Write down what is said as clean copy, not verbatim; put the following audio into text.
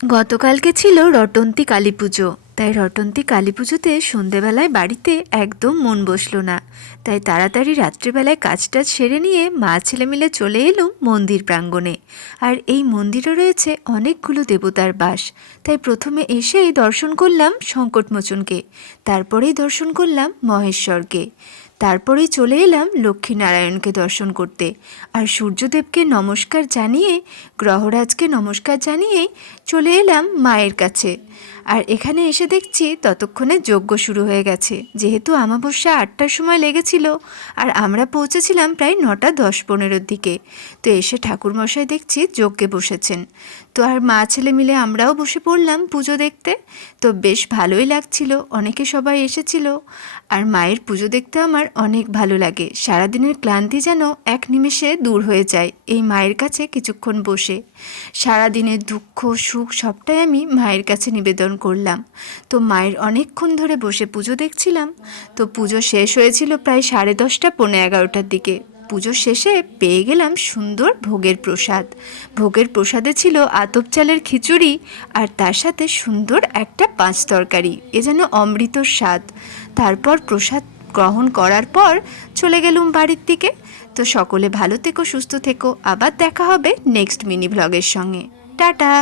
গতকালকে ছিল রটন্তী কালী পুজো। তাই রটন্তী কালী পুজোতে সন্ধেবেলায় বাড়িতে একদম মন বসলো না। তাই তাড়াতাড়ি রাত্রিবেলায় কাজটাজ সেরে নিয়ে মা ছেলে মিলে চলে এলুম মন্দির প্রাঙ্গণে। আর এই মন্দিরে রয়েছে অনেকগুলো দেবতার বাস। তাই প্রথমে এসেই দর্শন করলাম সংকটমোচনকে, তারপরেই দর্শন করলাম মহেশ্বরকে, তারপরেই চলে এলাম লক্ষ্মীনারায়ণকে দর্শন করতে। আর সূর্যদেবকে নমস্কার জানিয়ে, গ্রহরাজকে নমস্কার জানিয়েই চলে এলাম মায়ের কাছে। আর এখানে এসে দেখছি ততক্ষণে যজ্ঞ শুরু হয়ে গেছে। যেহেতু আমাবস্যা 8টার সময় লেগেছিল আর আমরা পৌঁছেছিলাম প্রায় 9:10-15 দিকে। তো এসে ঠাকুরমশাই দেখছি যজ্ঞে বসেছেন। তো আর মা ছেলে মিলে আমরাও বসে পড়লাম পুজো দেখতে। তো বেশ ভালোই লাগছিল, অনেকে সবাই এসেছিল। আর মায়ের পুজো দেখতে আমার অনেক ভালো লাগে। সারাদিনের ক্লান্তি যেন এক নিমেষে দূর হয়ে যায় এই মায়ের কাছে কিছুক্ষণ বসে। সারাদিনের দুঃখ সুখ সবটাই আমি মায়ের কাছে নিবেদন করলাম। তো মায়ের অনেকক্ষণ ধরে বসে পুজো দেখছিলাম। তো পুজো শেষ হয়েছিল প্রায় 10:30 পৌনে 11টার দিকে। পুজো শেষে পেয়ে গেলাম সুন্দর ভোগের প্রসাদ। ভোগের প্রসাদে ছিল আতপ চালের খিচুড়ি আর তার সাথে সুন্দর একটা পাঁচ তরকারি। এ যেন অমৃতর স্বাদ। তারপর প্রসাদ গ্রহণ করার পর চলে গেলুম বাড়ির দিকে। তো সকলে ভালো থেকো, সুস্থ থেকো। আবার দেখা হবে নেক্সট মিনি ভ্লগের সঙ্গে। টাটা।